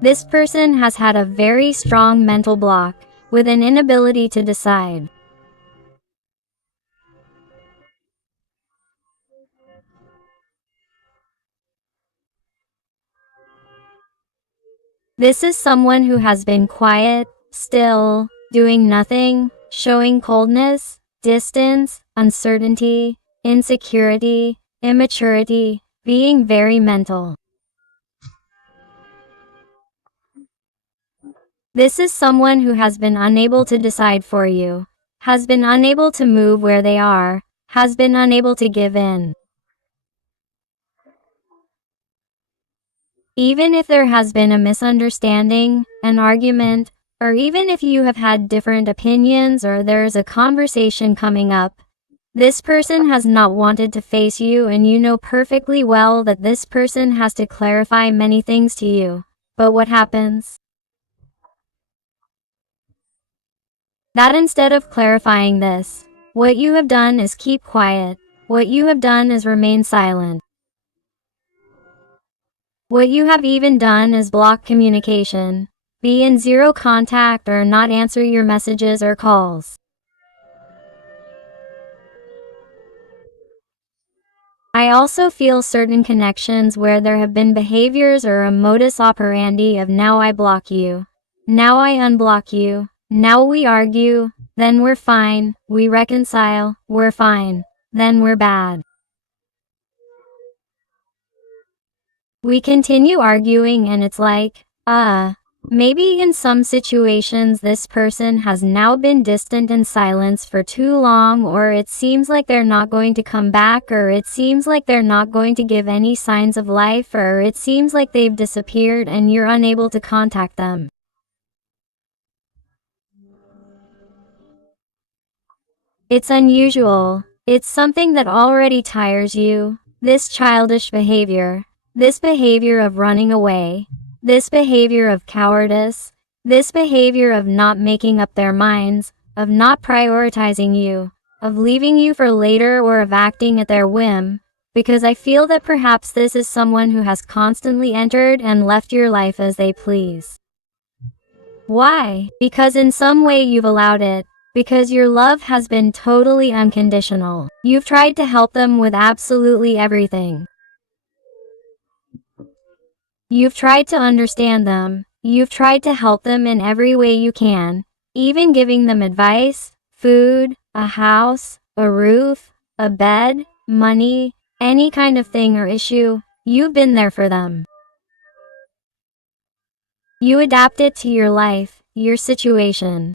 This person has had a very strong mental block, with an inability to decide. This is someone who has been quiet, still, doing nothing, showing coldness, distance, uncertainty, insecurity, immaturity, being very mental. This is someone who has been unable to decide for you, has been unable to move where they are, has been unable to give in. Even if there has been a misunderstanding, an argument, or even if you have had different opinions or there is a conversation coming up, this person has not wanted to face you, and you know perfectly well that this person has to clarify many things to you. But what happens? That instead of clarifying this, what you have done is keep quiet. What you have done is remain silent. What you have even done is block communication, be in zero contact, or not answer your messages or calls. I also feel certain connections where there have been behaviors or a modus operandi of now I block you, now I unblock you, now we argue, then we're fine, we reconcile, we're fine, then we're bad. We continue arguing and it's like, maybe in some situations this person has now been distant in silence for too long, or it seems like they're not going to come back, or it seems like they're not going to give any signs of life, or it seems like they've disappeared and you're unable to contact them. It's unusual. It's something that already tires you, this childish behavior. This behavior of running away, this behavior of cowardice, this behavior of not making up their minds, of not prioritizing you, of leaving you for later, or of acting at their whim, because I feel that perhaps this is someone who has constantly entered and left your life as they please. Why? Because in some way you've allowed it. Because your love has been totally unconditional. You've tried to help them with absolutely everything. You've tried to understand them, you've tried to help them in every way you can, even giving them advice, food, a house, a roof, a bed, money, any kind of thing or issue. You've been there for them. You adapt it to your life, your situation.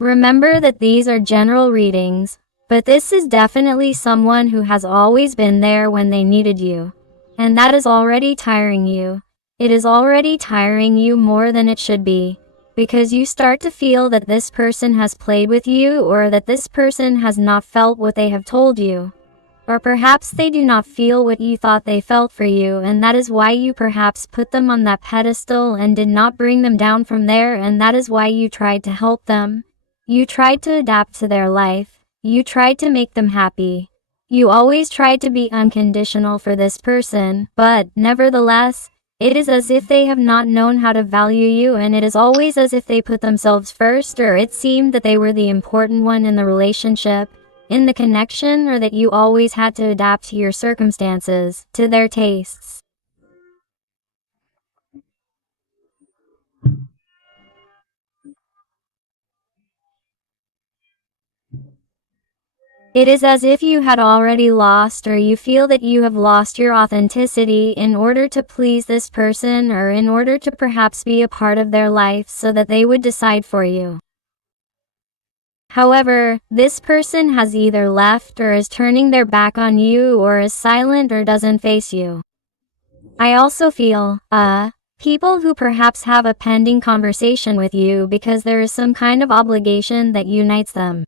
Remember that these are general readings, but this is definitely someone who has always been there when they needed you. And that is already tiring you. It is already tiring you more than it should be, because you start to feel that this person has played with you, or that this person has not felt what they have told you. Or perhaps they do not feel what you thought they felt for you, and that is why you perhaps put them on that pedestal and did not bring them down from there, and that is why you tried to help them. You tried to adapt to their life. You tried to make them happy. You always tried to be unconditional for this person, but, nevertheless, it is as if they have not known how to value you, and it is always as if they put themselves first, or it seemed that they were the important one in the relationship, in the connection, or that you always had to adapt to your circumstances, to their tastes. It is as if you had already lost, or you feel that you have lost your authenticity in order to please this person, or in order to perhaps be a part of their life so that they would decide for you. However, this person has either left, or is turning their back on you, or is silent, or doesn't face you. I also feel, people who perhaps have a pending conversation with you because there is some kind of obligation that unites them.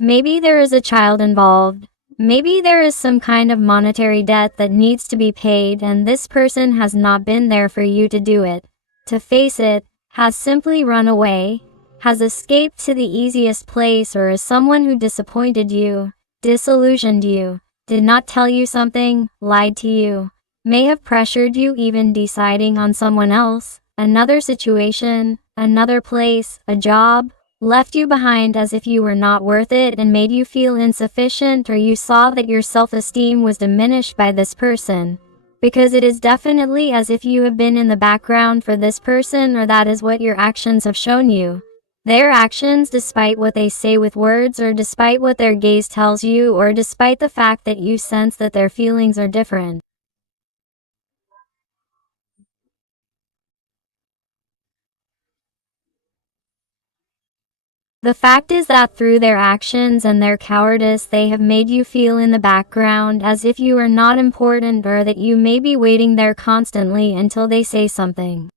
Maybe there is a child involved. Maybe there is some kind of monetary debt that needs to be paid, and this person has not been there for you to do it, to face it, has simply run away, has escaped to the easiest place, or is someone who disappointed you, disillusioned you, did not tell you something, lied to you, may have pressured you even deciding on someone else, another situation, another place, a job, left you behind as if you were not worth it and made you feel insufficient, or you saw that your self-esteem was diminished by this person. Because it is definitely as if you have been in the background for this person, or that is what your actions have shown you. Their actions, despite what they say with words, or despite what their gaze tells you, or despite the fact that you sense that their feelings are different. The fact is that through their actions and their cowardice, they have made you feel in the background as if you are not important, or that you may be waiting there constantly until they say something.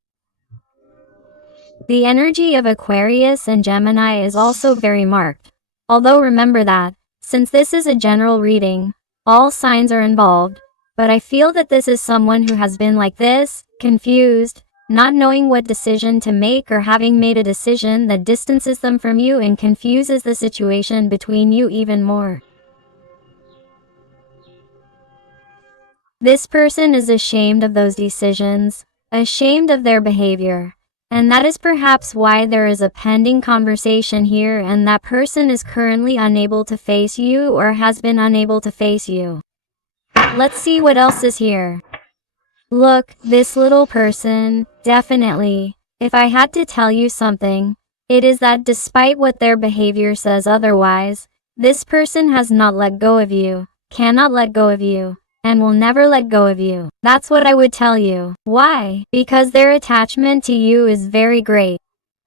The energy of Aquarius and Gemini is also very marked. Although remember that, since this is a general reading, all signs are involved, but I feel that this is someone who has been like this, confused, not knowing what decision to make, or having made a decision that distances them from you and confuses the situation between you even more. This person is ashamed of those decisions, ashamed of their behavior. And that is perhaps why there is a pending conversation here, and that person is currently unable to face you, or has been unable to face you. Let's see what else is here. Look, this little person, definitely, if I had to tell you something, it is that despite what their behavior says otherwise, this person has not let go of you, cannot let go of you, and will never let go of you. That's what I would tell you. Why? Because their attachment to you is very great.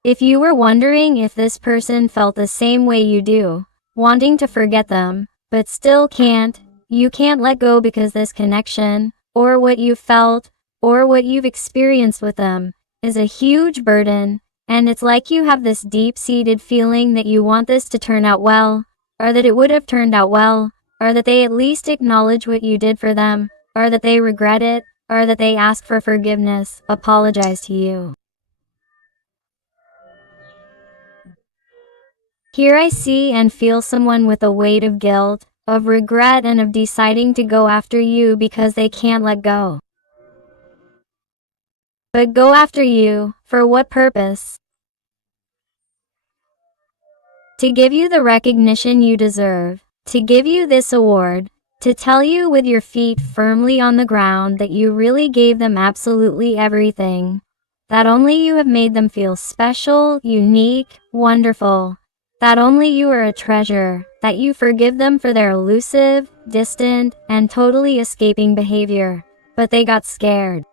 If you were wondering if this person felt the same way you do, wanting to forget them, but still can't, you can't let go because this connection, or what you've felt, or what you've experienced with them, is a huge burden, and it's like you have this deep-seated feeling that you want this to turn out well, or that it would have turned out well, or that they at least acknowledge what you did for them, or that they regret it, or that they ask for forgiveness, apologize to you. Here I see and feel someone with a weight of guilt, of regret, and of deciding to go after you because they can't let go. But go after you, for what purpose? To give you the recognition you deserve, to give you this award, to tell you with your feet firmly on the ground that you really gave them absolutely everything, that only you have made them feel special, unique, wonderful, that only you are a treasure, that you forgive them for their elusive, distant, and totally escaping behavior, but they got scared.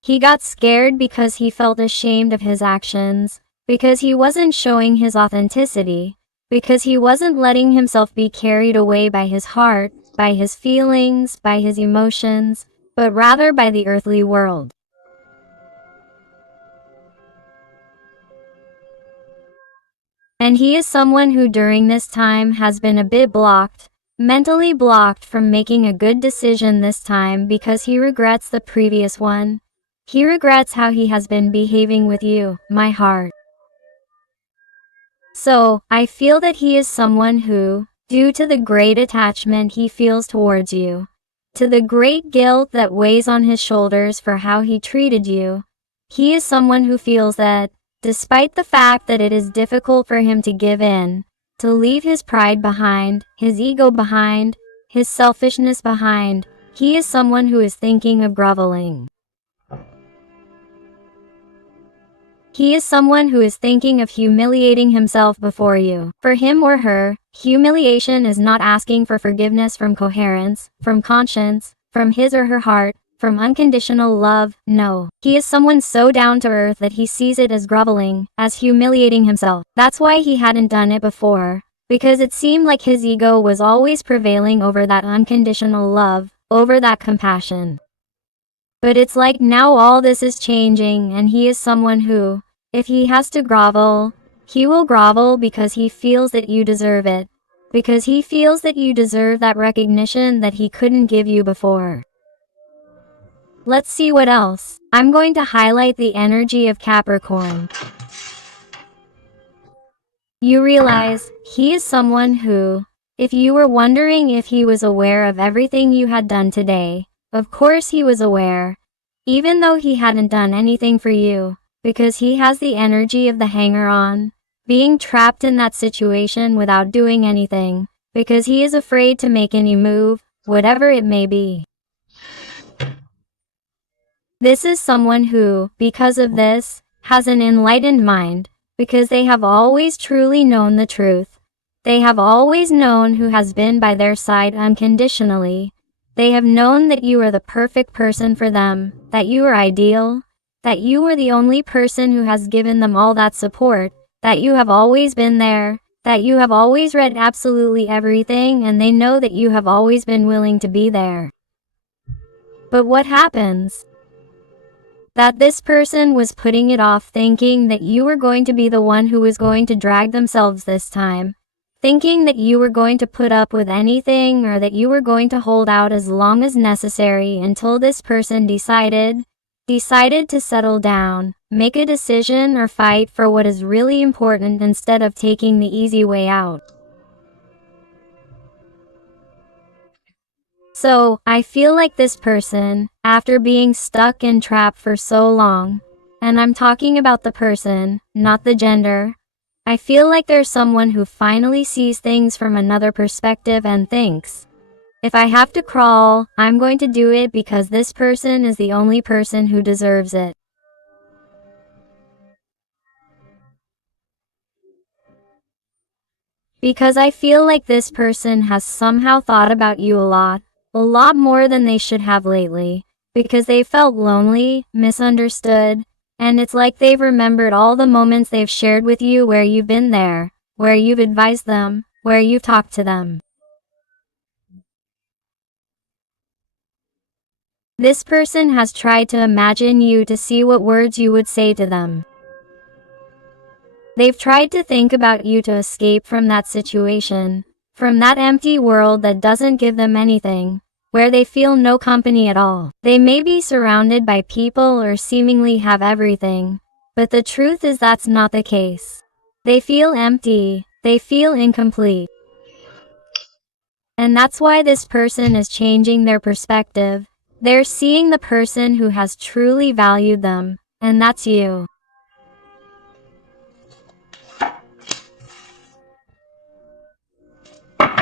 He got scared because he felt ashamed of his actions, because he wasn't showing his authenticity, because he wasn't letting himself be carried away by his heart, by his feelings, by his emotions, but rather by the earthly world. And he is someone who during this time has been a bit blocked, mentally blocked from making a good decision this time because he regrets the previous one. He regrets how he has been behaving with you, my heart. So, I feel that he is someone who, due to the great attachment he feels towards you, to the great guilt that weighs on his shoulders for how he treated you, he is someone who feels that, despite the fact that it is difficult for him to give in, to leave his pride behind, his ego behind, his selfishness behind, he is someone who is thinking of groveling. He is someone who is thinking of humiliating himself before you. For him or her, humiliation is not asking for forgiveness from coherence, from conscience, from his or her heart, from unconditional love. No. He is someone so down to earth that he sees it as groveling, as humiliating himself. That's why he hadn't done it before, because it seemed like his ego was always prevailing over that unconditional love, over that compassion. But it's like now all this is changing, and he is someone who, if he has to grovel, he will grovel because he feels that you deserve it, because he feels that you deserve that recognition that he couldn't give you before. Let's see what else. I'm going to highlight the energy of Capricorn. You realize he is someone who, if you were wondering if he was aware of everything you had done today, of course he was aware, even though he hadn't done anything for you, because he has the energy of the hanger-on, being trapped in that situation without doing anything, because he is afraid to make any move, whatever it may be. This is someone who, because of this, has an enlightened mind, because they have always truly known the truth. They have always known who has been by their side unconditionally. They have known that you are the perfect person for them, that you are ideal, that you are the only person who has given them all that support, that you have always been there, that you have always read absolutely everything, and they know that you have always been willing to be there. But what happens? That this person was putting it off, thinking that you were going to be the one who was going to drag themselves this time, thinking that you were going to put up with anything or that you were going to hold out as long as necessary until this person decided to settle down, make a decision or fight for what is really important instead of taking the easy way out. So, I feel like this person, after being stuck and trapped for so long, and I'm talking about the person, not the gender, I feel like there's someone who finally sees things from another perspective and thinks, if I have to crawl, I'm going to do it because this person is the only person who deserves it. Because I feel like this person has somehow thought about you a lot more than they should have lately, because they felt lonely, misunderstood, and it's like they've remembered all the moments they've shared with you where you've been there, where you've advised them, where you've talked to them. This person has tried to imagine you to see what words you would say to them. They've tried to think about you to escape from that situation, from that empty world that doesn't give them anything, where they feel no company at all. They may be surrounded by people or seemingly have everything, but the truth is that's not the case. They feel empty, they feel incomplete. And that's why this person is changing their perspective. They're seeing the person who has truly valued them, and that's you.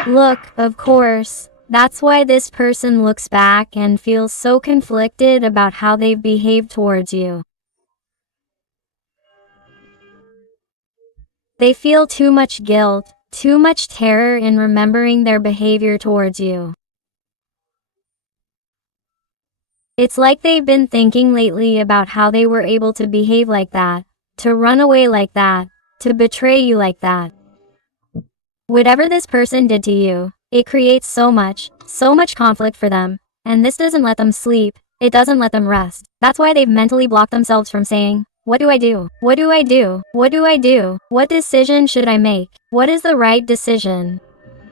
Look, of course, that's why this person looks back and feels so conflicted about how they've behaved towards you. They feel too much guilt, too much terror in remembering their behavior towards you. It's like they've been thinking lately about how they were able to behave like that, to run away like that, to betray you like that. Whatever this person did to you, it creates so much conflict for them, and this doesn't let them sleep, it doesn't let them rest. That's why they've mentally blocked themselves from saying, what do I do? What do I do? What do I do? What decision should I make? What is the right decision?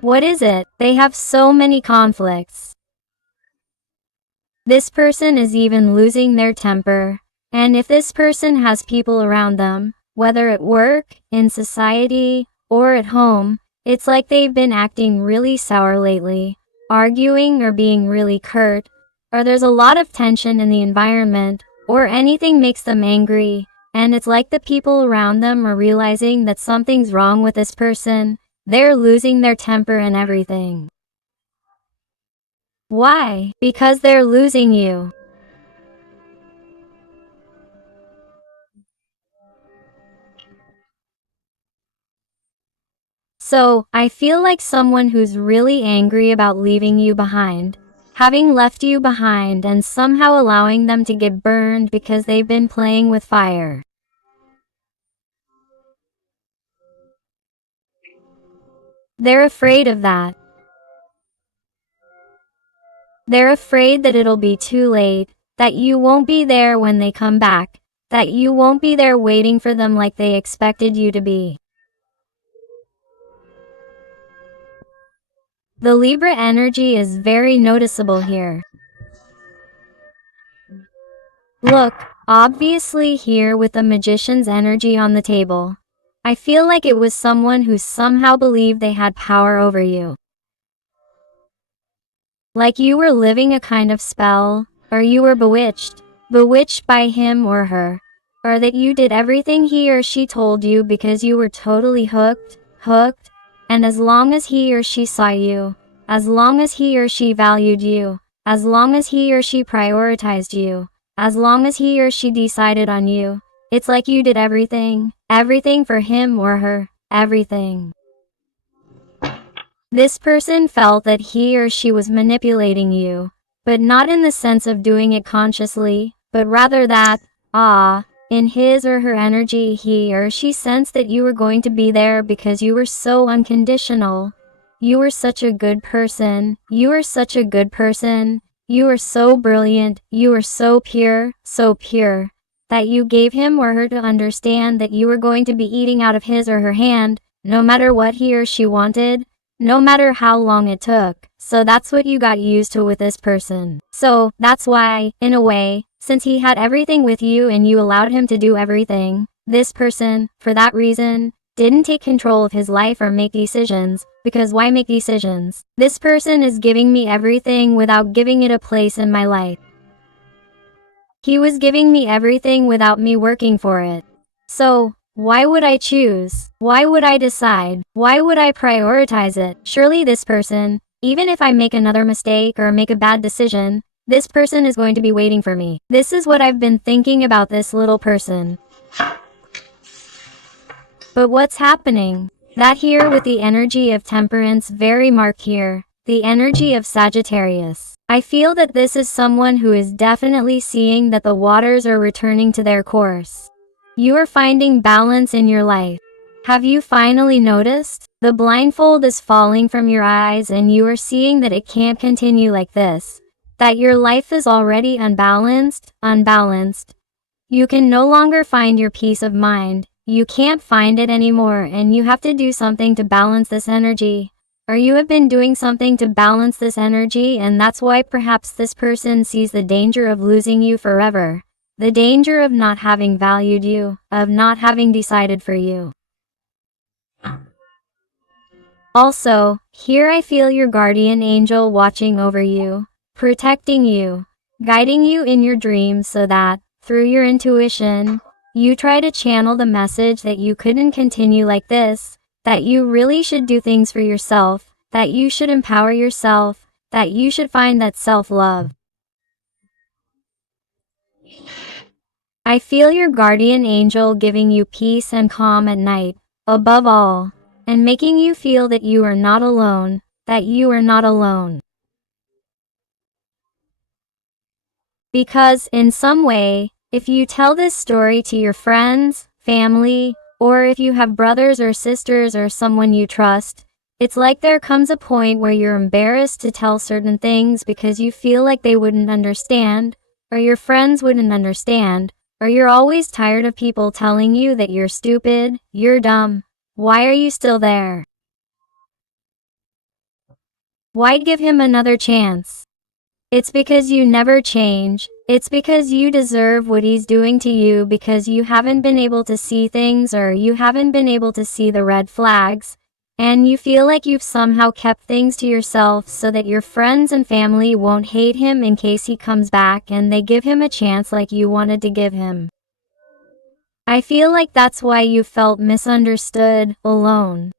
What is it? They have so many conflicts. This person is even losing their temper, and if this person has people around them, whether at work, in society, or at home, it's like they've been acting really sour lately, arguing or being really curt, or there's a lot of tension in the environment, or anything makes them angry, and it's like the people around them are realizing that something's wrong with this person, they're losing their temper and everything. Why? Because they're losing you. So, I feel like someone who's really angry about leaving you behind, having left you behind and somehow allowing them to get burned because they've been playing with fire. They're afraid of that. They're afraid that it'll be too late, that you won't be there when they come back, that you won't be there waiting for them like they expected you to be. The Libra energy is very noticeable here. Look, obviously here with the magician's energy on the table. I feel like it was someone who somehow believed they had power over you. Like you were living a kind of spell, or you were bewitched by him or her, or that you did everything he or she told you because you were totally hooked, and as long as he or she saw you, as long as he or she valued you, as long as he or she prioritized you, as long as he or she decided on you, it's like you did everything for him or her, everything. This person felt that he or she was manipulating you, but not in the sense of doing it consciously, but rather that, in his or her energy he or she sensed that you were going to be there because you were so unconditional. You were such a good person, you were such a good person, you were so brilliant, you were so pure, that you gave him or her to understand that you were going to be eating out of his or her hand, no matter what he or she wanted, no matter how long it took. So that's what you got used to with this person. So that's why, in a way, since he had everything with you and you allowed him to do everything, this person, for that reason, didn't take control of his life or make decisions, because why make decisions? This person is giving me everything without giving it a place in my life. He was giving me everything without me working for it. So, why would I choose? Why would I decide? Why would I prioritize it? Surely this person, even if I make another mistake or make a bad decision, this person is going to be waiting for me. This is what I've been thinking about this little person. But what's happening? That here with the energy of temperance very marked here, the energy of Sagittarius. I feel that this is someone who is definitely seeing that the waters are returning to their course. You are finding balance in your life. Have you finally noticed? The blindfold is falling from your eyes and you are seeing that it can't continue like this. That your life is already unbalanced. You can no longer find your peace of mind. You can't find it anymore and you have to do something to balance this energy. Or you have been doing something to balance this energy and that's why perhaps this person sees the danger of losing you forever. The danger of not having valued you, of not having decided for you. Also, here I feel your guardian angel watching over you, protecting you, guiding you in your dreams so that, through your intuition, you try to channel the message that you couldn't continue like this, that you really should do things for yourself, that you should empower yourself, that you should find that self-love. I feel your guardian angel giving you peace and calm at night, above all, and making you feel that you are not alone, that you are not alone. Because, in some way, if you tell this story to your friends, family, or if you have brothers or sisters or someone you trust, it's like there comes a point where you're embarrassed to tell certain things because you feel like they wouldn't understand, or your friends wouldn't understand, or you're always tired of people telling you that you're stupid, you're dumb. Why are you still there? Why give him another chance? It's because you never change. It's because you deserve what he's doing to you because you haven't been able to see things or you haven't been able to see the red flags. And you feel like you've somehow kept things to yourself so that your friends and family won't hate him in case he comes back and they give him a chance like you wanted to give him. I feel like that's why you felt misunderstood, alone.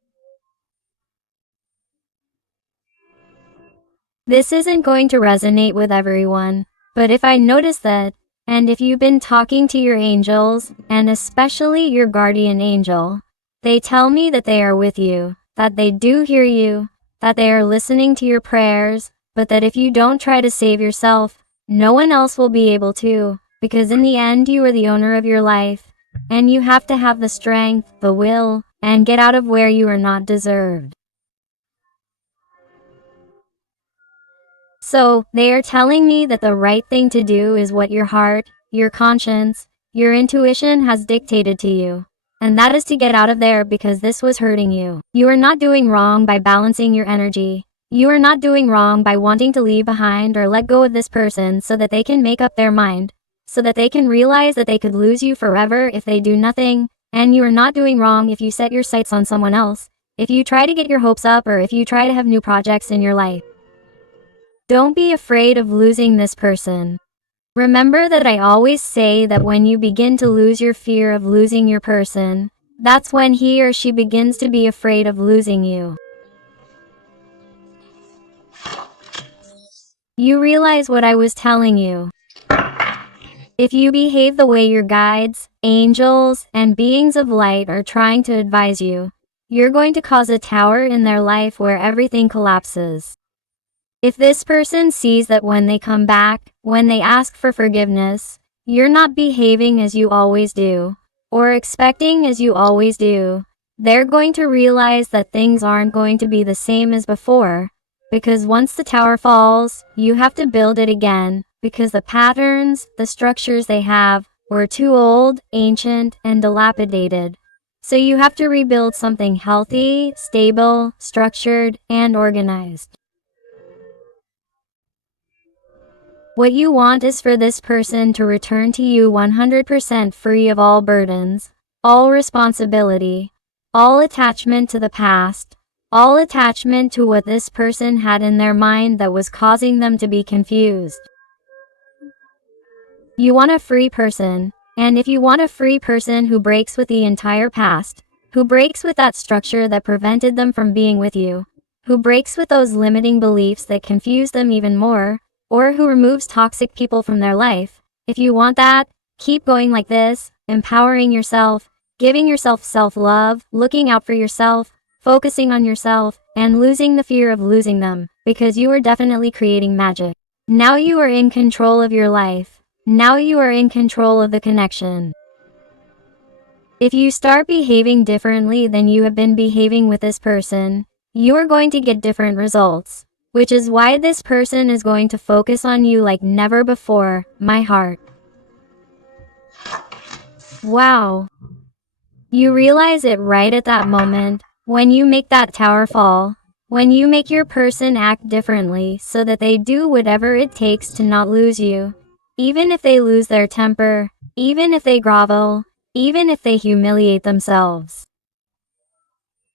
This isn't going to resonate with everyone, but if I notice that, and if you've been talking to your angels, and especially your guardian angel, they tell me that they are with you, that they do hear you, that they are listening to your prayers, but that if you don't try to save yourself, no one else will be able to, because in the end you are the owner of your life, and you have to have the strength, the will, and get out of where you are not deserved. So, they are telling me that the right thing to do is what your heart, your conscience, your intuition has dictated to you. And that is to get out of there because this was hurting you. You are not doing wrong by balancing your energy. You are not doing wrong by wanting to leave behind or let go of this person so that they can make up their mind. so that they can realize that they could lose you forever if they do nothing, and you are not doing wrong if you set your sights on someone else, if you try to get your hopes up, or if you try to have new projects in your life. Don't be afraid of losing this person. Remember that I always say that when you begin to lose your fear of losing your person, that's when he or she begins to be afraid of losing you. You realize what I was telling you. If you behave the way your guides, angels, and beings of light are trying to advise you, you're going to cause a tower in their life where everything collapses. If this person sees that when they come back, when they ask for forgiveness, you're not behaving as you always do, or expecting as you always do, they're going to realize that things aren't going to be the same as before, because once the tower falls, you have to build it again, because the patterns, the structures they have, were too old, ancient, and dilapidated. So you have to rebuild something healthy, stable, structured, and organized. What you want is for this person to return to you 100% free of all burdens, all responsibility, all attachment to the past, all attachment to what this person had in their mind that was causing them to be confused. You want a free person, and if you want a free person who breaks with the entire past, who breaks with that structure that prevented them from being with you, who breaks with those limiting beliefs that confuse them even more, or who removes toxic people from their life, if you want that, keep going like this, empowering yourself, giving yourself self-love, looking out for yourself, focusing on yourself, and losing the fear of losing them, because you are definitely creating magic. Now you are in control of your life. Now you are in control of the connection. If you start behaving differently than you have been behaving with this person, you are going to get different results. Which is why this person is going to focus on you like never before, my heart. Wow. You realize it right at that moment, when you make that tower fall, when you make your person act differently so that they do whatever it takes to not lose you, even if they lose their temper, even if they grovel, even if they humiliate themselves.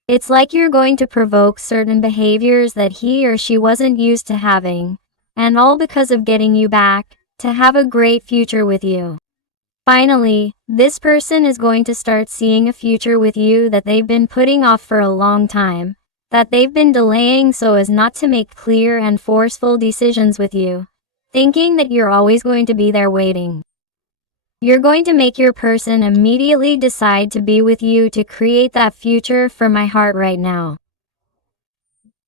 It's like you're going to provoke certain behaviors that he or she wasn't used to having, and all because of getting you back, to have a great future with you. Finally, this person is going to start seeing a future with you that they've been putting off for a long time, that they've been delaying so as not to make clear and forceful decisions with you, thinking that you're always going to be there waiting. You're going to make your person immediately decide to be with you to create that future for my heart right now.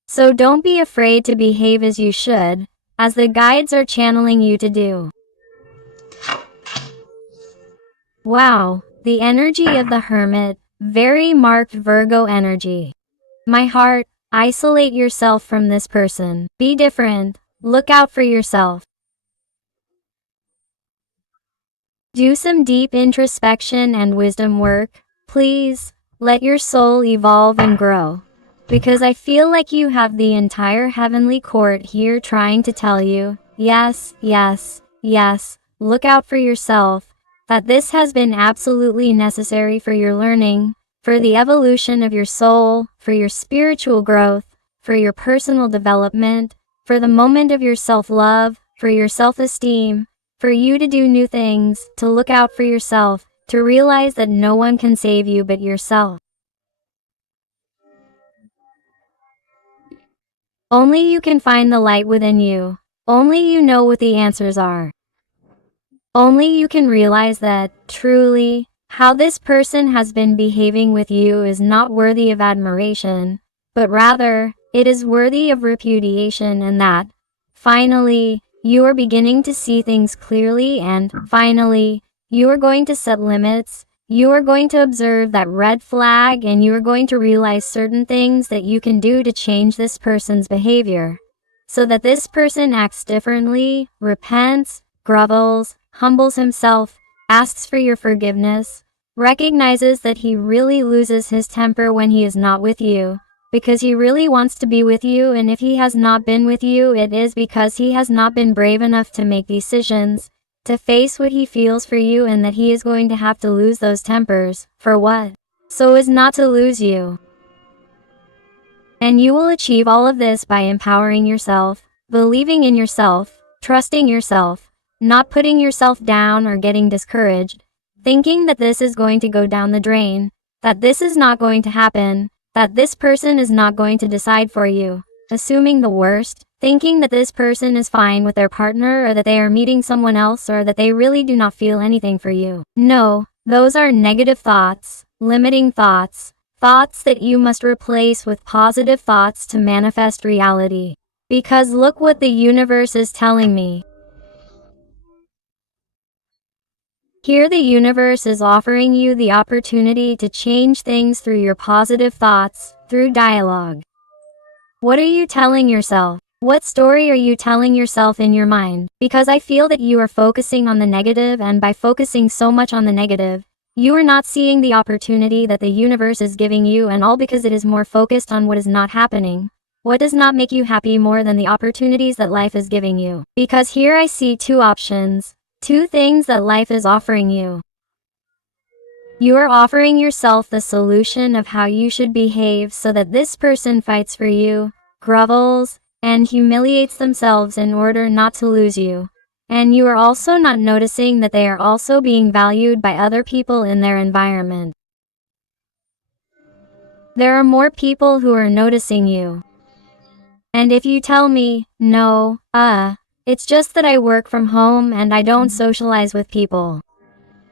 So don't be afraid to behave as you should, as the guides are channeling you to do. Wow, the energy of the Hermit, very marked Virgo energy. My heart, isolate yourself from this person. Be different, look out for yourself. Do some deep introspection and wisdom work, please. Let your soul evolve and grow. Because I feel like you have the entire heavenly court here trying to tell you, yes, yes, yes, look out for yourself, that this has been absolutely necessary for your learning, for the evolution of your soul, for your spiritual growth, for your personal development, for the moment of your self-love, for your self-esteem, for you to do new things, to look out for yourself, to realize that no one can save you but yourself. Only you can find the light within you. Only you know what the answers are. Only you can realize that, truly, how this person has been behaving with you is not worthy of admiration, but rather, it is worthy of repudiation, and that, finally, you are beginning to see things clearly, and, finally, you are going to set limits, you are going to observe that red flag, and you are going to realize certain things that you can do to change this person's behavior, so that this person acts differently, repents, grovels, humbles himself, asks for your forgiveness, recognizes that he really loses his temper when he is not with you, because he really wants to be with you, and if he has not been with you, it is because he has not been brave enough to make decisions, to face what he feels for you and that he is going to have to lose those tempers. For what? So as not to lose you. And you will achieve all of this by empowering yourself, believing in yourself, trusting yourself, not putting yourself down or getting discouraged, thinking that this is going to go down the drain, that this is not going to happen, that this person is not going to decide for you, assuming the worst, thinking that this person is fine with their partner or that they are meeting someone else or that they really do not feel anything for you. No, those are negative thoughts, limiting thoughts, thoughts that you must replace with positive thoughts to manifest reality. Because look what the universe is telling me. Here the universe is offering you the opportunity to change things through your positive thoughts, through dialogue. What are you telling yourself? What story are you telling yourself in your mind? Because I feel that you are focusing on the negative, and by focusing so much on the negative, you are not seeing the opportunity that the universe is giving you, and all because it is more focused on what is not happening. What does not make you happy more than the opportunities that life is giving you? Because here I see two options, two things that life is offering you. You are offering yourself the solution of how you should behave so that this person fights for you, grovels, and humiliates themselves in order not to lose you. And you are also not noticing that they are also being valued by other people in their environment. There are more people who are noticing you. And if you tell me, no, it's just that I work from home and I don't socialize with people.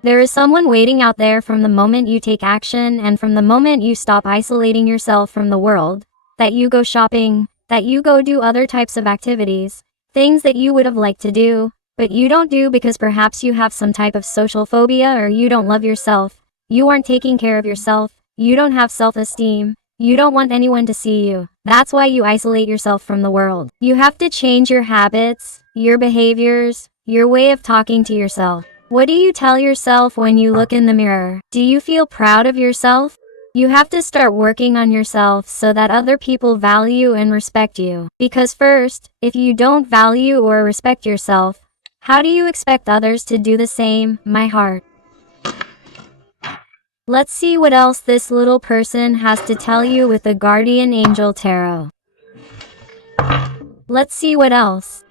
There is someone waiting out there from the moment you take action and from the moment you stop isolating yourself from the world, that you go shopping, that you go do other types of activities, things that you would have liked to do, but you don't do because perhaps you have some type of social phobia or you don't love yourself, you aren't taking care of yourself, you don't have self-esteem, you don't want anyone to see you. That's why you isolate yourself from the world. You have to change your habits, your behaviors, your way of talking to yourself. What do you tell yourself when you look in the mirror? Do you feel proud of yourself? You have to start working on yourself so that other people value and respect you. Because first, if you don't value or respect yourself, how do you expect others to do the same, my heart? Let's see what else this little person has to tell you with the Guardian Angel Tarot. Let's see what else.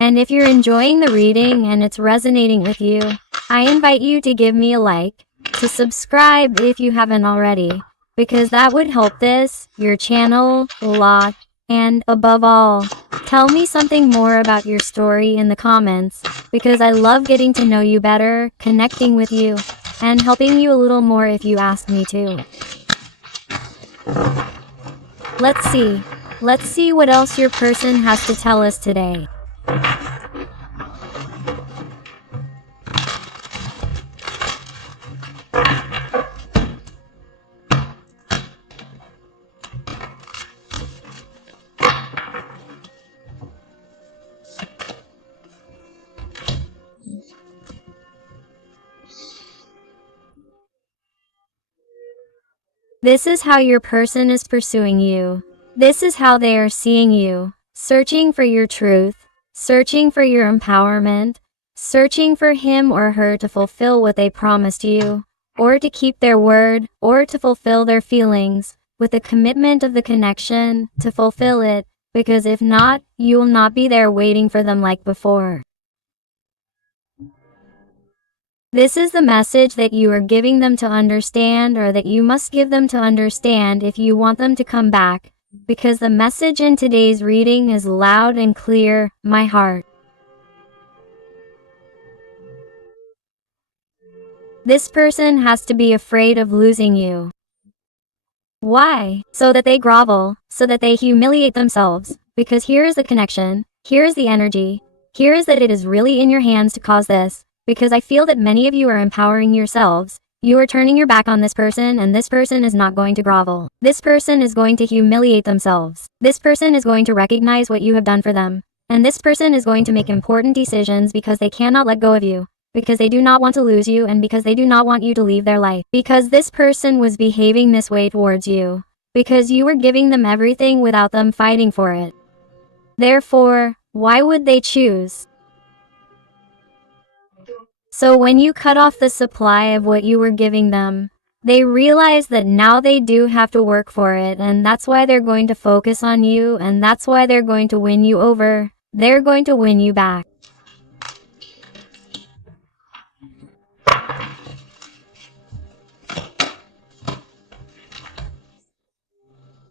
And if you're enjoying the reading and it's resonating with you, I invite you to give me a like, to subscribe if you haven't already, because that would help your channel, a lot, and above all, tell me something more about your story in the comments, because I love getting to know you better, connecting with you, and helping you a little more if you ask me to. Let's see what else your person has to tell us today. This is how your person is pursuing you. This is how they are seeing you, searching for your truth, searching for your empowerment, searching for him or her to fulfill what they promised you, or to keep their word, or to fulfill their feelings, with the commitment of the connection, to fulfill it, because if not, you will not be there waiting for them like before. This is the message that you are giving them to understand, or that you must give them to understand if you want them to come back, because the message in today's reading is loud and clear, my heart. This person has to be afraid of losing you. Why? So that they grovel, so that they humiliate themselves, because here is the connection, here is the energy, here is that it is really in your hands to cause this. Because I feel that many of you are empowering yourselves, you are turning your back on this person, and this person is not going to grovel. This person is going to humiliate themselves. This person is going to recognize what you have done for them. And this person is going to make important decisions because they cannot let go of you. Because they do not want to lose you, and because they do not want you to leave their life. Because this person was behaving this way towards you. Because you were giving them everything without them fighting for it. Therefore, why would they choose So when you cut off the supply of what you were giving them, they realize that now they do have to work for it, and that's why they're going to focus on you, and that's why they're going to win you over. They're going to win you back.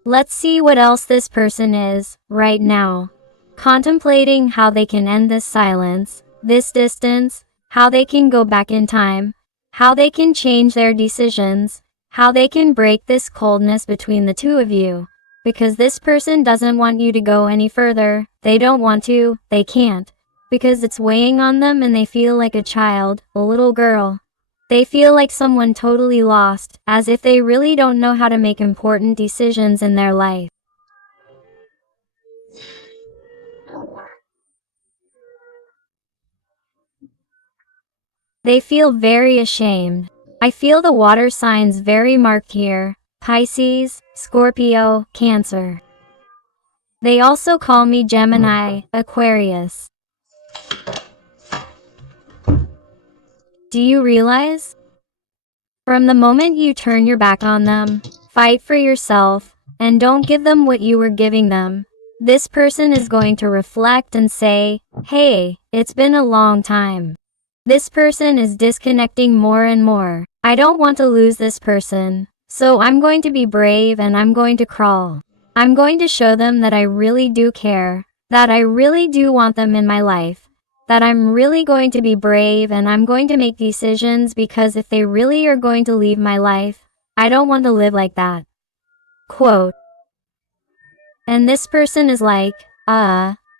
Let's see what else this person is right now. Contemplating how they can end this silence, this distance, how they can go back in time, how they can change their decisions, how they can break this coldness between the two of you. Because this person doesn't want you to go any further. They don't want to, they can't. Because it's weighing on them and they feel like a child, a little girl. They feel like someone totally lost, as if they really don't know how to make important decisions in their life. They feel very ashamed. I feel the water signs very marked here: Pisces, Scorpio, Cancer. They also call me Gemini, Aquarius. Do you realize? From the moment you turn your back on them, fight for yourself, and don't give them what you were giving them, this person is going to reflect and say, hey, it's been a long time. This person is disconnecting more and more. I don't want to lose this person, so I'm going to be brave and I'm going to crawl. I'm going to show them that I really do care, that I really do want them in my life, that I'm really going to be brave and I'm going to make decisions, because if they really are going to leave my life, I don't want to live like that. Quote. And this person is like,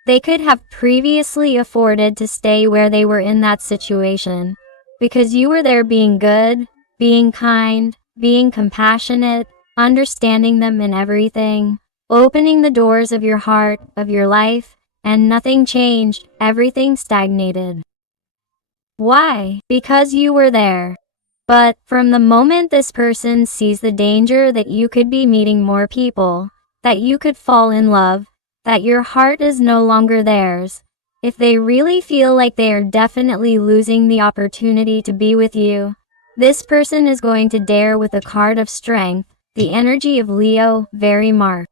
they could have previously afforded to stay where they were in that situation, because you were there being good, being kind, being compassionate, understanding them in everything, opening the doors of your heart, of your life, and nothing changed, everything stagnated. Why? Because you were there. But from the moment this person sees the danger that you could be meeting more people, that you could fall in love, that your heart is no longer theirs, if they really feel like they are definitely losing the opportunity to be with you, this person is going to dare with a card of strength, the energy of Leo, very marked.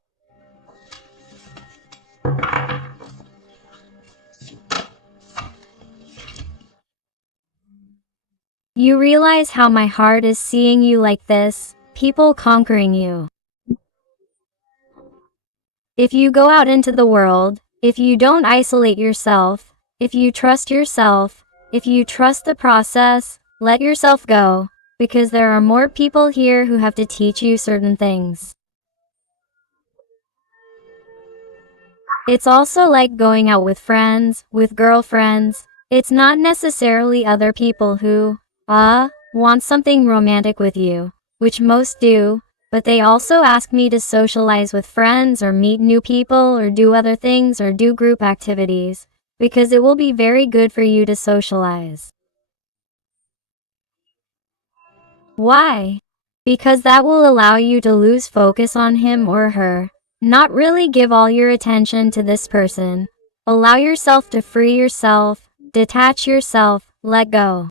You realize how my heart is seeing you like this, people conquering you. If you go out into the world, if you don't isolate yourself, if you trust yourself, if you trust the process, let yourself go, because there are more people here who have to teach you certain things. It's also like going out with friends, with girlfriends. It's not necessarily other people who, want something romantic with you, which most do, but they also ask me to socialize with friends or meet new people or do other things or do group activities, because it will be very good for you to socialize. Why? Because that will allow you to lose focus on him or her, not really give all your attention to this person. Allow yourself to free yourself, detach yourself, let go.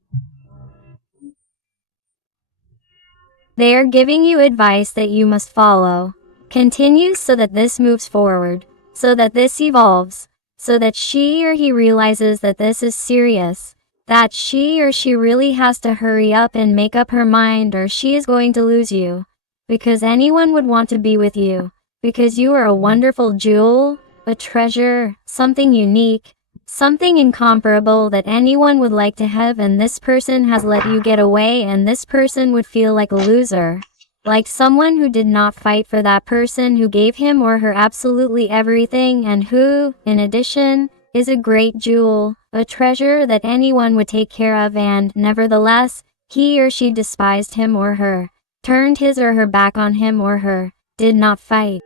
They are giving you advice that you must follow. Continue so that this moves forward, so that this evolves, so that she or he realizes that this is serious, that she or she really has to hurry up and make up her mind or she is going to lose you. Because anyone would want to be with you, because you are a wonderful jewel, a treasure, something unique, something incomparable that anyone would like to have, and this person has let you get away, and this person would feel like a loser. Like someone who did not fight for that person who gave him or her absolutely everything, and who, in addition, is a great jewel, a treasure that anyone would take care of, and, nevertheless, he or she despised him or her, turned his or her back on him or her, did not fight.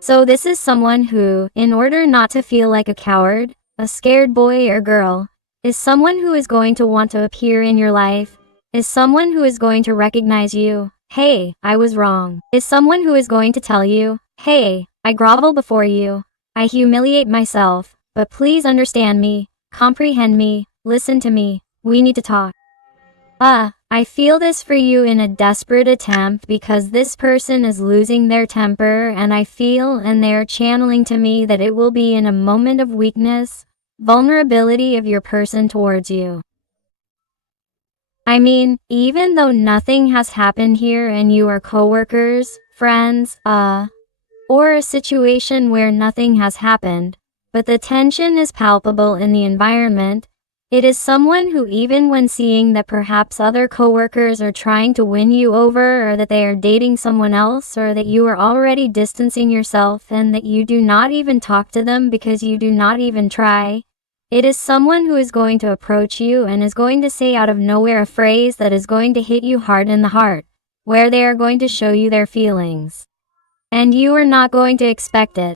So this is someone who, in order not to feel like a coward, a scared boy or girl, is someone who is going to want to appear in your life, is someone who is going to recognize you, hey, I was wrong, is someone who is going to tell you, hey, I grovel before you, I humiliate myself, but please understand me, comprehend me, listen to me, we need to talk. I feel this for you in a desperate attempt because this person is losing their temper, and I feel and they're channeling to me that it will be in a moment of weakness, vulnerability of your person towards you. I mean, even though nothing has happened here and you are coworkers, friends, or a situation where nothing has happened, but the tension is palpable in the environment, it is someone who, even when seeing that perhaps other coworkers are trying to win you over, or that they are dating someone else, or that you are already distancing yourself and that you do not even talk to them because you do not even try, it is someone who is going to approach you and is going to say out of nowhere a phrase that is going to hit you hard in the heart, where they are going to show you their feelings. And you are not going to expect it.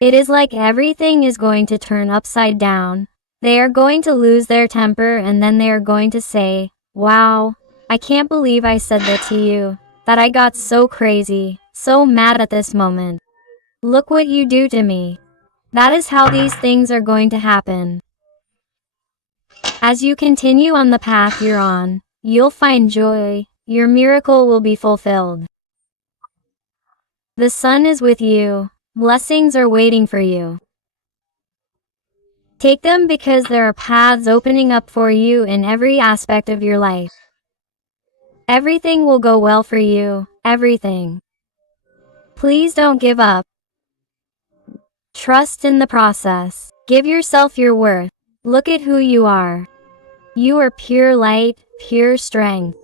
It is like everything is going to turn upside down. They are going to lose their temper and then they are going to say, "Wow, I can't believe I said that to you, that I got so crazy, so mad at this moment. Look what you do to me." That is how these things are going to happen. As you continue on the path you're on, you'll find joy, your miracle will be fulfilled. The sun is with you, blessings are waiting for you. Take them because there are paths opening up for you in every aspect of your life. Everything will go well for you, everything. Please don't give up. Trust in the process. Give yourself your worth. Look at who you are. You are pure light, pure strength.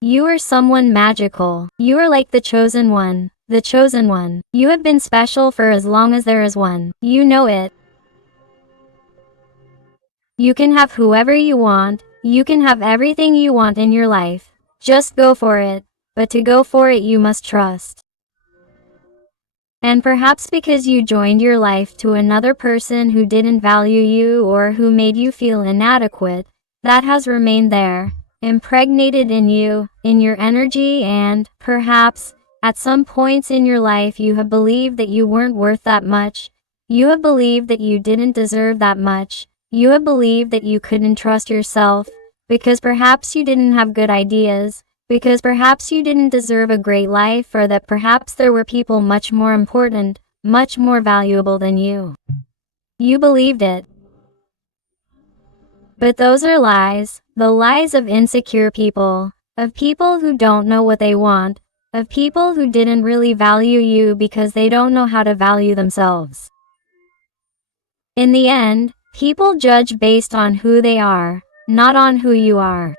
You are someone magical. You are like the chosen one, the chosen one. You have been special for as long as there is one. You know it. You can have whoever you want. You can have everything you want in your life. Just go for it. But to go for it, you must trust. And perhaps because you joined your life to another person who didn't value you or who made you feel inadequate, that has remained there, impregnated in you, in your energy, and perhaps at some points in your life you have believed that you weren't worth that much. You have believed that you didn't deserve that much. You have believed that you couldn't trust yourself because perhaps you didn't have good ideas, because perhaps you didn't deserve a great life, or that perhaps there were people much more important, much more valuable than you. You believed it. But those are lies, the lies of insecure people, of people who don't know what they want, of people who didn't really value you because they don't know how to value themselves. In the end, people judge based on who they are, not on who you are.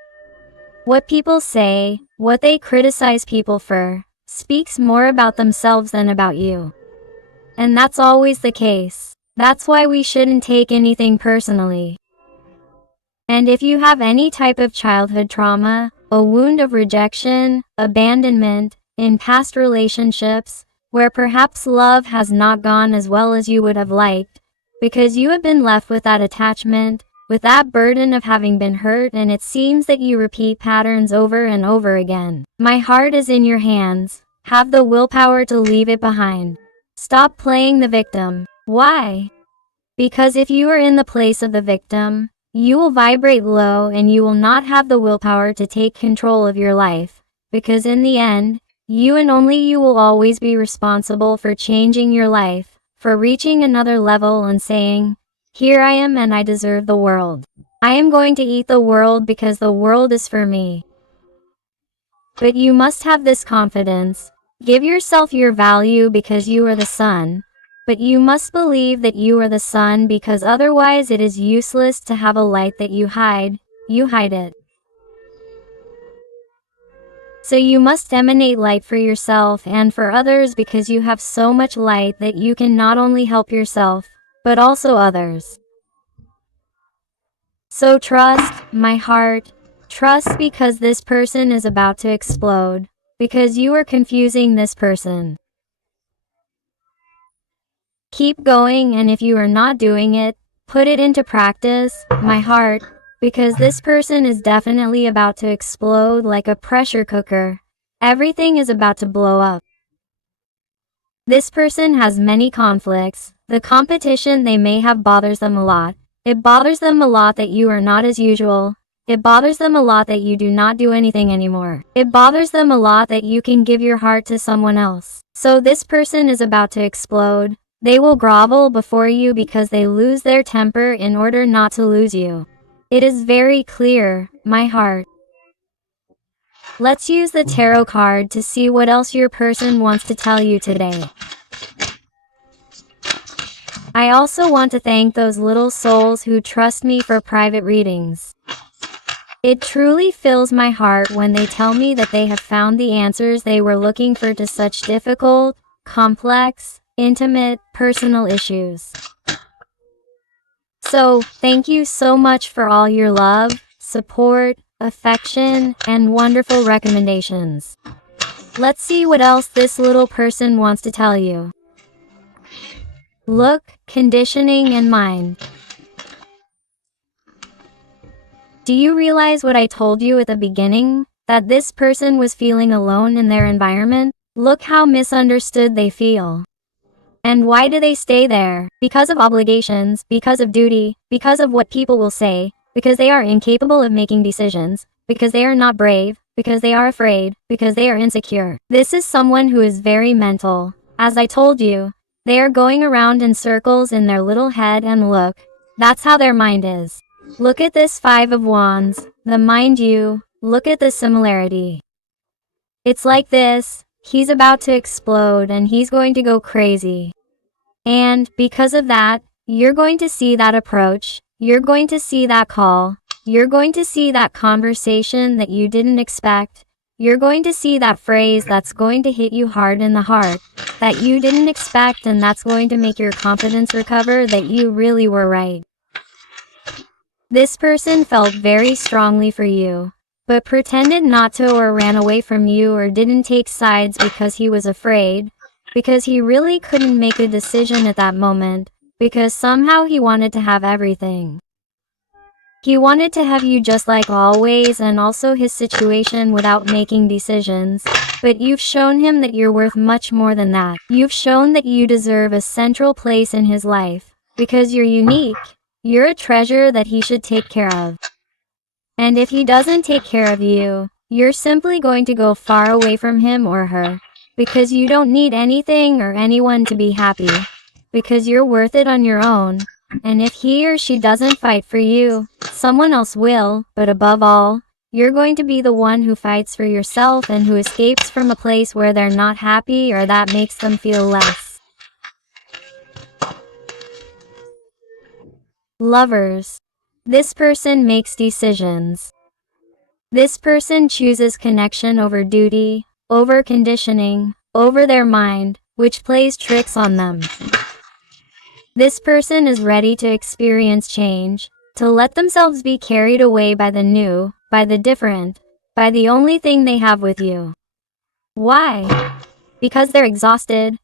What people say, what they criticize people for, speaks more about themselves than about you. And that's always the case. That's why we shouldn't take anything personally. And if you have any type of childhood trauma, a wound of rejection, abandonment, in past relationships, where perhaps love has not gone as well as you would have liked, because you have been left with that attachment, with that burden of having been hurt, and it seems that you repeat patterns over and over again. My heart is in your hands. Have the willpower to leave it behind. Stop playing the victim. Why? Because if you are in the place of the victim, you will vibrate low and you will not have the willpower to take control of your life, because in the end, you and only you will always be responsible for changing your life, for reaching another level and saying, "Here I am and I deserve the world. I am going to eat the world because the world is for me." But you must have this confidence. Give yourself your value because you are the sun. But you must believe that you are the sun, because otherwise it is useless to have a light that you hide it. So you must emanate light for yourself and for others, because you have so much light that you can not only help yourself, but also others. So trust, my heart, trust, because this person is about to explode, because you are confusing this person. Keep going, and if you are not doing it, put it into practice, my heart, because this person is definitely about to explode like a pressure cooker. Everything is about to blow up. This person has many conflicts, The competition they may have bothers them a lot. It bothers them a lot that you are not as usual. It bothers them a lot that you do not do anything anymore. It bothers them a lot that you can give your heart to someone else. So this person is about to explode. They will grovel before you because they lose their temper in order not to lose you. It is very clear, my heart. Let's use the tarot card to see what else your person wants to tell you today. I also want to thank those little souls who trust me for private readings. It truly fills my heart when they tell me that they have found the answers they were looking for to such difficult, complex, intimate, personal issues. So, thank you so much for all your love, support, affection, and wonderful recommendations. Let's see what else this little person wants to tell you. Look, conditioning and mind. Do you realize what I told you at the beginning? That this person was feeling alone in their environment? Look how misunderstood they feel. And why do they stay there? Because of obligations, because of duty, because of what people will say, because they are incapable of making decisions, because they are not brave, because they are afraid, because they are insecure. This is someone who is very mental. As I told you, they are going around in circles in their little head, and look, that's how their mind is. Look at this 5 of Wands, the mind you, look at the similarity. It's like this. He's about to explode and he's going to go crazy. And because of that, you're going to see that approach, you're going to see that call, you're going to see that conversation that you didn't expect, you're going to see that phrase that's going to hit you hard in the heart, that you didn't expect, and that's going to make your confidence recover that you really were right. This person felt very strongly for you, but pretended not to or ran away from you or didn't take sides because he was afraid, because he really couldn't make a decision at that moment, because somehow he wanted to have everything. He wanted to have you just like always and also his situation without making decisions, but you've shown him that you're worth much more than that. You've shown that you deserve a central place in his life, because you're unique, you're a treasure that he should take care of. And if he doesn't take care of you, you're simply going to go far away from him or her, because you don't need anything or anyone to be happy, because you're worth it on your own. And if he or she doesn't fight for you, someone else will, but above all, you're going to be the one who fights for yourself and who escapes from a place where they're not happy or that makes them feel less. Lovers. This person makes decisions. This person chooses connection over duty, over conditioning, over their mind, which plays tricks on them. This person is ready to experience change, to let themselves be carried away by the new, by the different, by the only thing they have with you. Why? Because they're exhausted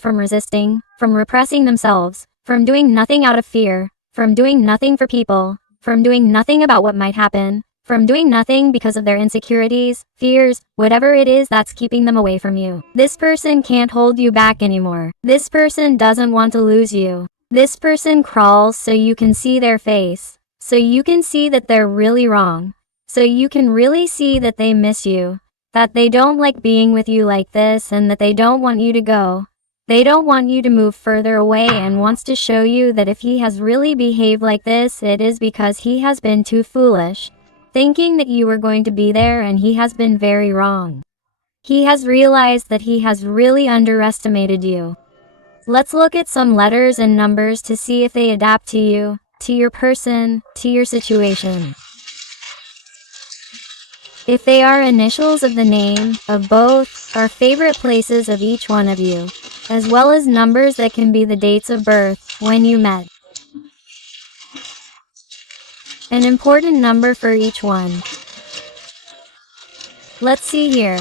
from resisting, from repressing themselves, from doing nothing out of fear, from doing nothing for people, from doing nothing about what might happen, from doing nothing because of their insecurities, fears, whatever it is that's keeping them away from you. This person can't hold you back anymore. This person doesn't want to lose you. This person crawls so you can see their face, so you can see that they're really wrong, so you can really see that they miss you, that they don't like being with you like this, and that they don't want you to go. They don't want you to move further away, and wants to show you that if he has really behaved like this, it is because he has been too foolish, thinking that you were going to be there, and he has been very wrong. He has realized that he has really underestimated you. Let's look at some letters and numbers to see if they adapt to you, to your person, to your situation. If they are initials of the name, of both, or favorite places of each one of you, as well as numbers that can be the dates of birth, when you met. An important number for each one. Let's see here.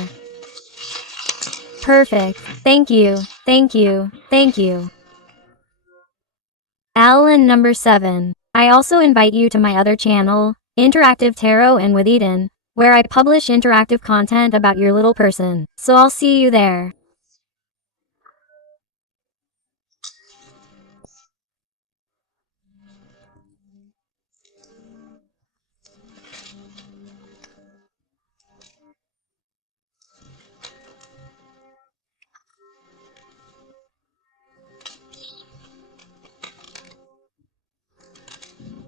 Perfect. Thank you, thank you, thank you. And number 7. I also invite you to my other channel, Interactive Tarot and with Eden, where I publish interactive content about your little person. So I'll see you there.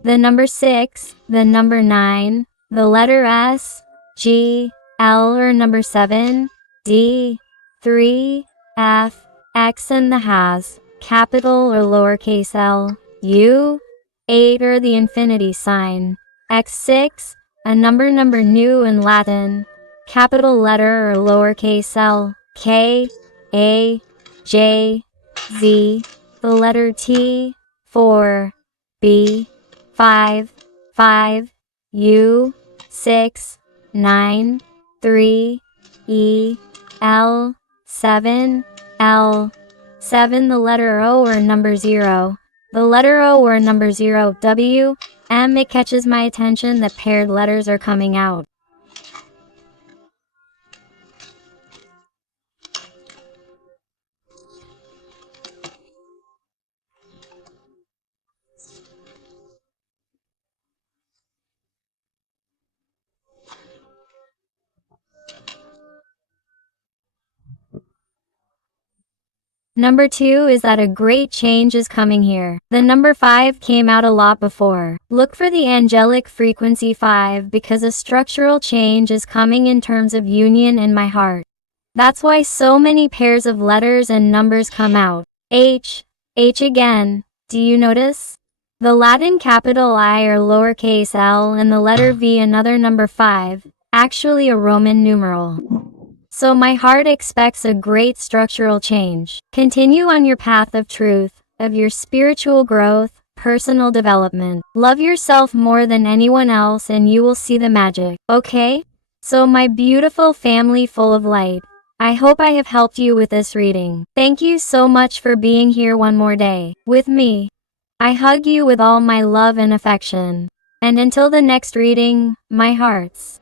the number 6, the number 9, the letter S, G, L or number 7, D, 3, F, X and the has, capital or lowercase l, U, 8 or the infinity sign, X6, a number new in Latin, capital letter or lowercase l, K, A, J, Z, the letter T, 4, B, 5, 5, U, 6, 9, 3, E, L, 7, L, 7 the letter O or number 0, the letter O or number 0, W, M. It catches my attention that paired letters are coming out. Number 2 is that a great change is coming here. The number 5 came out a lot before. Look for the angelic frequency 5 because a structural change is coming in terms of union in my heart. That's why so many pairs of letters and numbers come out. H, H again. Do you notice? The Latin capital I or lowercase l and the letter V, another number 5, actually a Roman numeral. So my heart expects a great structural change. Continue on your path of truth, of your spiritual growth, personal development. Love yourself more than anyone else and you will see the magic, okay? So my beautiful family full of light, I hope I have helped you with this reading. Thank you so much for being here one more day with me. I hug you with all my love and affection. And until the next reading, my hearts.